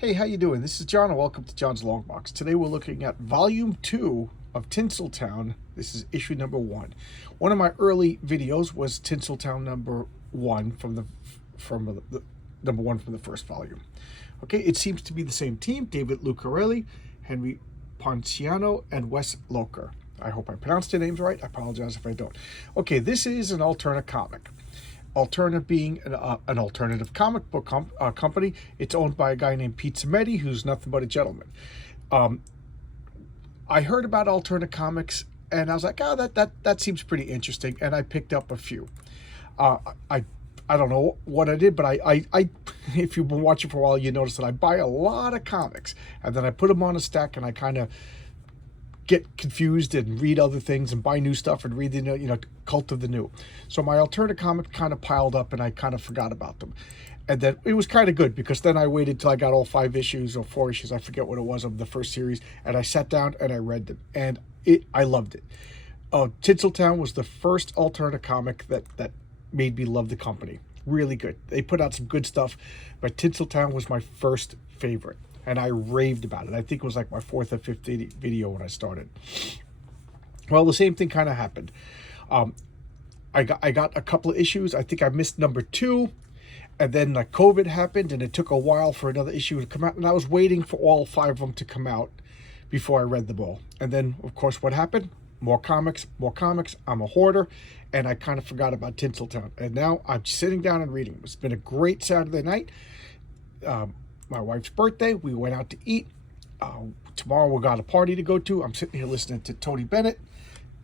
Hey, how you doing? This is John, and welcome to John's Long Box. Today we're looking at Volume 2 of Tinsel Town. This is issue number 1. One of my early videos was Tinsel Town number 1 from the number 1 from the first volume. Okay, it seems to be the same team: David Lucarelli, Henry Ponciano, and Wes Loker. I hope I pronounced their names right. I apologize if I don't. Okay, this is an alternate comic. Alternative being an alternative comic book company. It's owned by a guy named Pete Zametti, who's nothing but a gentleman. I heard about alternate comics, and I was like, oh, that seems pretty interesting, and I picked up a few. I don't know what I did, but I if you've been watching for a while, you notice that I buy a lot of comics, and then I put them on a stack, and I kind of get confused and read other things and buy new stuff and read the cult of the new. So my alternate comic kind of piled up, and I kind of forgot about them. And then it was kind of good, because then I waited till I got all 5 issues or 4 issues, I forget what it was, of the first series, and I sat down and I read them, and I loved it. Tinsel Town was the first alternate comic that made me love the company. Really good. They put out some good stuff, but Tinsel Town was my first favorite, and I raved about it. I think it was like my 4th or 5th video when I started. Well, the same thing kind of happened. I got a couple of issues. I think I missed number 2, and then like COVID happened, and it took a while for another issue to come out, and I was waiting for all 5 of them to come out before I read them all. And then, of course, what happened? More comics, more comics. I'm a hoarder, and I kind of forgot about Tinsel Town. And now I'm sitting down and reading. It's been a great Saturday night. My wife's birthday. We went out to eat. Tomorrow we got a party to go to. I'm sitting here listening to Tony Bennett.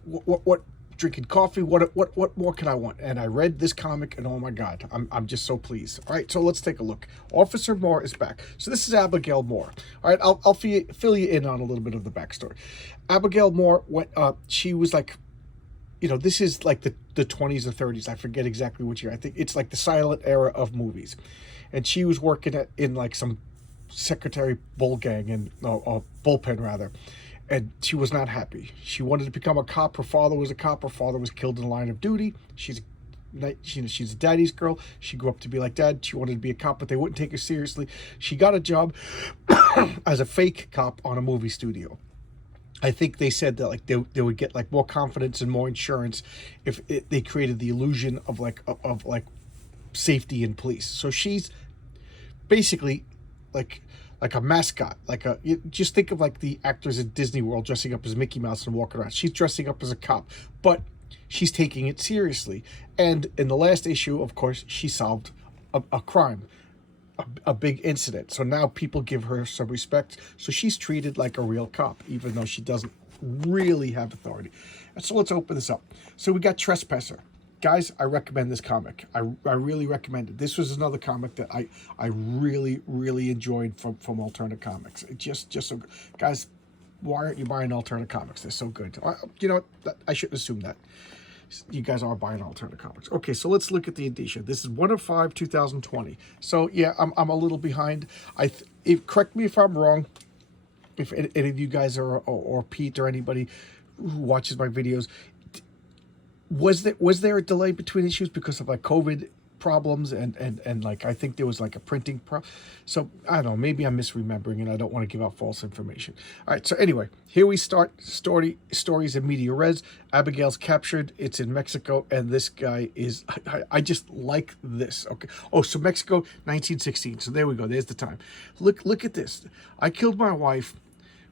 What drinking coffee? What more can I want? And I read this comic, and oh my God, I'm just so pleased. All right, so let's take a look. Officer Moore is back. So this is Abigail Moore. All right, I'll fill you in on a little bit of the backstory. Abigail Moore she was like, this is like the 20s or 30s. I forget exactly which year. I think it's like the silent era of movies. And she was working in like some secretary bullpen rather, and she was not happy. She wanted to become a cop. Her father was a cop. Her father was killed in the line of duty. She's a daddy's girl. She grew up to be like dad. She wanted to be a cop, but they wouldn't take her seriously. She got a job as a fake cop on a movie studio. I think they said that like they would get like more confidence and more insurance if they created the illusion of like safety in police. So she's basically like a mascot, just think of like the actors at Disney World dressing up as Mickey Mouse and walking around. She's dressing up as a cop, but she's taking it seriously. And in the last issue, of course, she solved a crime, a big incident. So now people give her some respect. So she's treated like a real cop, even though she doesn't really have authority. And so let's open this up. So we got Trespasser. Guys, I recommend this comic. I really recommend it. This was another comic that I really, really enjoyed from alternate comics. It just so good. Guys, why aren't you buying alternate comics? They're so good. You know what? I shouldn't assume that. You guys are buying alternate comics. Okay, so let's look at the edition. This is 1 of 5, 2020. So yeah, I'm a little behind. Correct me if I'm wrong. If any of you guys are or Pete or anybody who watches my videos, was there a delay between issues because of like COVID problems and like I think there was like a printing so I don't know, maybe I'm misremembering and I don't want to give out false information. All right, so anyway, here we start. Stories in media res. Abigail's captured. It's in Mexico, and this guy is I just like this. Okay, so Mexico 1916. So there we go, there's the time. Look at this. I killed my wife,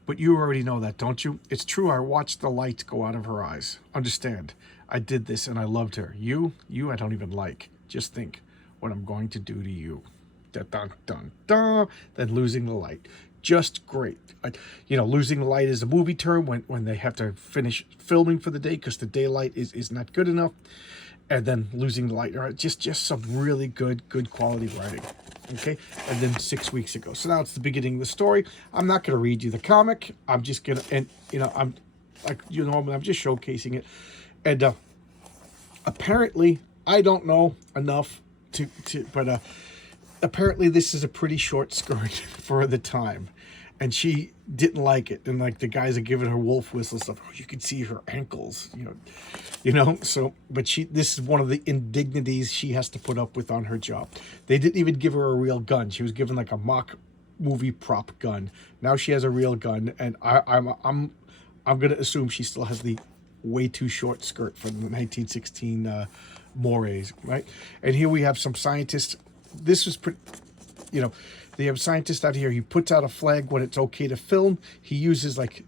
but you already know that, don't you? It's true, I watched the light go out of her eyes. Understand, I did this and I loved her. You I don't even like. Just think what I'm going to do to you. Dun, dun, dun, dun. Then losing the light. Just great. Losing the light is a movie term when they have to finish filming for the day because the daylight is not good enough. And then losing the light. All right, just some really good quality writing. Okay, and then 6 weeks ago. So now it's the beginning of the story. I'm not going to read you the comic. I'm just going to, I'm just showcasing it. And apparently, I don't know enough but apparently this is a pretty short skirt for the time, and she didn't like it. And like the guys are giving her wolf whistle stuff. Oh, you can see her ankles, So, but this is one of the indignities she has to put up with on her job. They didn't even give her a real gun. She was given like a mock movie prop gun. Now she has a real gun, and I'm gonna assume she still has the way too short skirt from the 1916 mores, right? And here we have some scientists. This was pretty, you know, they have scientists out here. He puts out a flag when it's okay to film. He uses like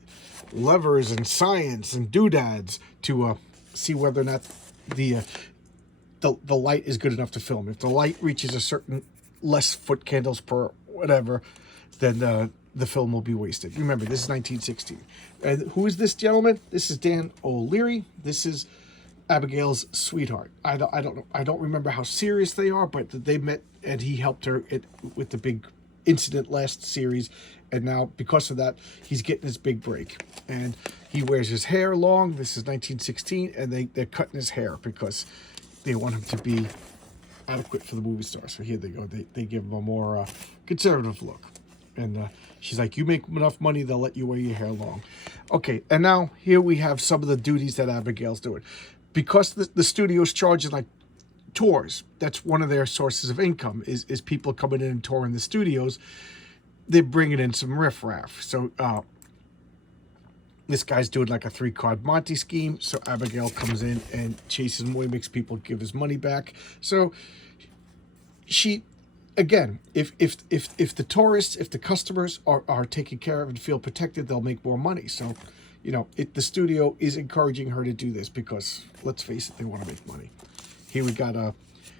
levers and science and doodads to see whether or not the light is good enough to film. If the light reaches a certain less foot candles per whatever, then the film will be wasted. Remember, this is 1916. And who is this gentleman? This is Dan O'Leary. This is Abigail's sweetheart. I don't know. I don't remember how serious they are, but they met and he helped her with the big incident last series, and now because of that, he's getting his big break. And he wears his hair long. This is 1916, and they're cutting his hair because they want him to be adequate for the movie star. So here they go. They give him a more conservative look. And she's like, you make enough money, they'll let you wear your hair long. Okay, and now here we have some of the duties that Abigail's doing. Because the studio's charging like tours, that's one of their sources of income, is people coming in and touring the studios. They're bringing in some riffraff. So this guy's doing like a 3-card Monte scheme. So Abigail comes in and chases him away, makes people give his money back. So she, again, if the tourists, if the customers are taken care of and feel protected, they'll make more money. So, you know, the studio is encouraging her to do this because, let's face it, they want to make money. Here we got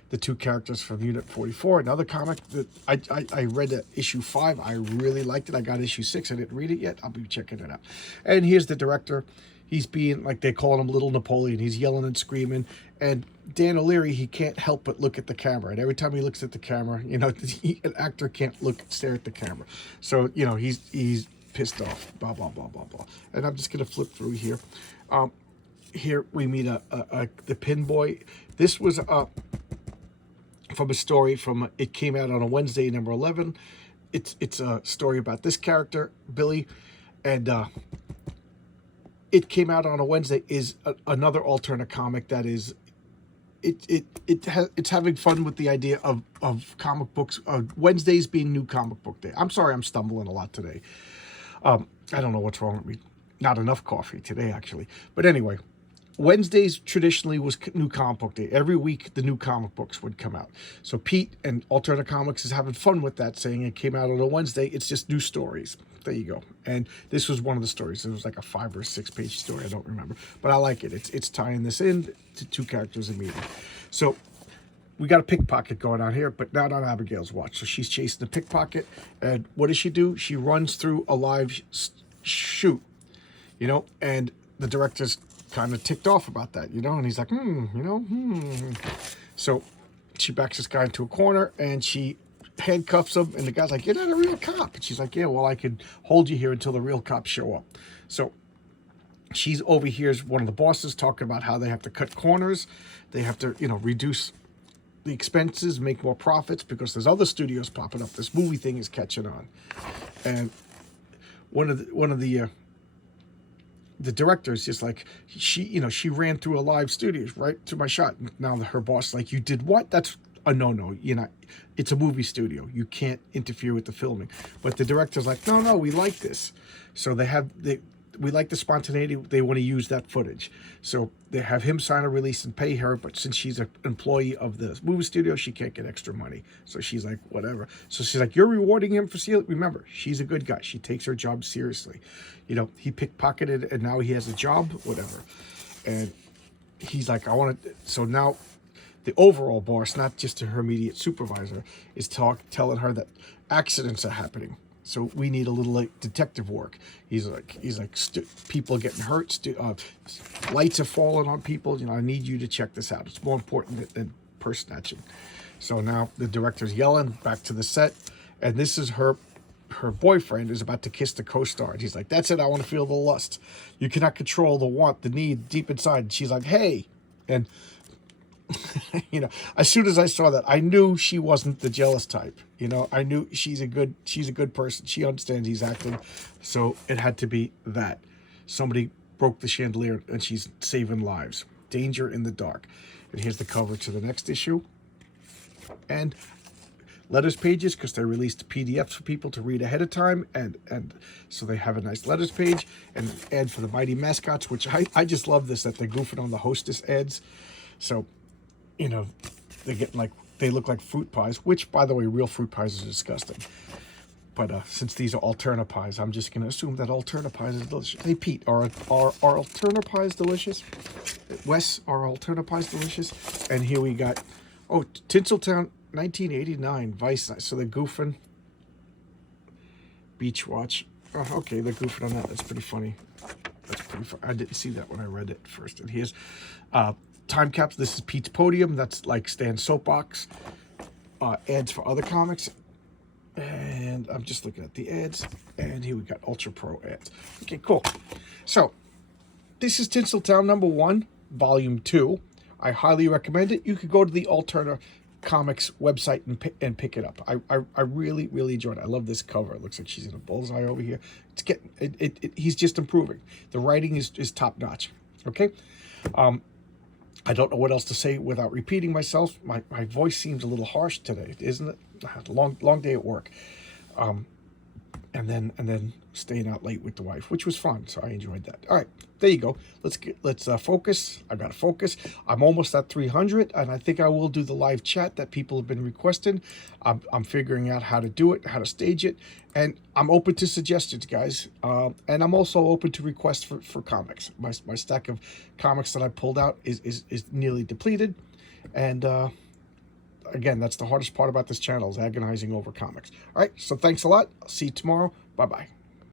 the 2 characters from Unit 44, another comic that I read at issue 5. I really liked it. I got issue 6. I didn't read it yet. I'll be checking it out. And here's the director. He's being, like, they call him Little Napoleon. He's yelling and screaming. And Dan O'Leary, he can't help but look at the camera. And every time he looks at the camera, you know, an actor can't stare at the camera. So, you know, he's pissed off. Blah, blah, blah, blah, blah. And I'm just going to flip through here. Here we meet the Pin Boy. This was from a story from, it came out on a Wednesday, number 11. It's a story about this character, Billy. And it came out on a Wednesday is another alternate comic that is, it's having fun with the idea of comic books, Wednesdays being New Comic Book Day. I'm sorry, I'm stumbling a lot today. I don't know what's wrong with me. Not enough coffee today, actually. But anyway, Wednesdays traditionally was New Comic Book Day. Every week, the new comic books would come out. So Pete and Alternate Comics is having fun with that, saying it came out on a Wednesday. It's just new stories. There you go. And this was one of the stories. It was like a 5 or 6 page story. I don't remember. But I like it. It's tying this in to 2 characters in meeting. So we got a pickpocket going on here, but not on Abigail's watch. So she's chasing the pickpocket. And what does she do? She runs through a live shoot, you know, and the director's kind of ticked off about that, you know, and he's like, So she backs this guy into a corner and she handcuffs him, and the guy's like, you're not a real cop. And she's like, yeah, well, I can hold you here until the real cops show up. So she's overhears one of the bosses talking about how they have to cut corners. They have to, you know, reduce the expenses, make more profits because there's other studios popping up. This movie thing is catching on. And one of the directors just like, she ran through a live studio right to my shot. Now her boss like, you did what? That's a no. It's a movie studio. You can't interfere with the filming. But the director's like, no, we like this. So we like the spontaneity. They want to use that footage. So they have him sign a release and pay her. But since she's an employee of the movie studio, she can't get extra money. So she's like, whatever. So she's like, you're rewarding him for stealing. Remember, she's a good guy. She takes her job seriously. You know, he pickpocketed and now he has a job, whatever. And he's like, I want to. So now the overall boss, not just her immediate supervisor, is telling her that accidents are happening. So we need a little like detective work. He's like people getting hurt, lights are falling on people. You know, I need you to check this out. It's more important than purse snatching. So now the director's yelling back to the set, and this is her boyfriend is about to kiss the co-star, and he's like, "That's it. I want to feel the lust. You cannot control the want, the need deep inside." And she's like, "Hey," and you know, as soon as I saw that, I knew she wasn't the jealous type. You know, I knew she's a good person. She understands he's acting. So it had to be that. Somebody broke the chandelier and she's saving lives. Danger in the dark. And here's the cover to the next issue. And letters pages because they released PDFs for people to read ahead of time, and so they have a nice letters page, and an ad for the Mighty Mascots, which I just love this, that they're goofing on the Hostess ads. So, you know, they're getting like, they look like fruit pies, which, by the way, real fruit pies are disgusting. But since these are Alterna pies, I'm just going to assume that Alterna pies is delicious. Hey, Pete, are Alterna pies delicious? Wes, are Alterna pies delicious? And here we got, oh, Tinsel Town, 1989, Vice. So they're goofing. Beach Watch. Oh, okay, they're goofing on that. That's pretty funny. That's pretty fun. I didn't see that when I read it first. And here's Time Capsule. This is Pete's Podium. That's like Stan's Soapbox. Ads for other comics. And I'm just looking at the ads. And here we got Ultra Pro ads. Okay, cool. So, this is Tinsel Town #1, Volume 2. I highly recommend it. You could go to the Alterna Comics website and pick it up. I really, really enjoyed it. I love this cover. It looks like she's in a bullseye over here. It's getting, he's just improving. The writing is top notch. Okay? I don't know what else to say without repeating myself. My voice seems a little harsh today, isn't it? I had a long day at work, and then staying out late with the wife, which was fun. So I enjoyed that. All right, there you go. Let's focus. I got to focus. I'm almost at 300, and I think I will do the live chat that people have been requesting. I'm figuring out how to do it, how to stage it, and I'm open to suggestions, guys. And I'm also open to requests for comics. My stack of comics that I pulled out is nearly depleted, and again, that's the hardest part about this channel, is agonizing over comics. All right, so thanks a lot. I'll see you tomorrow. Bye-bye.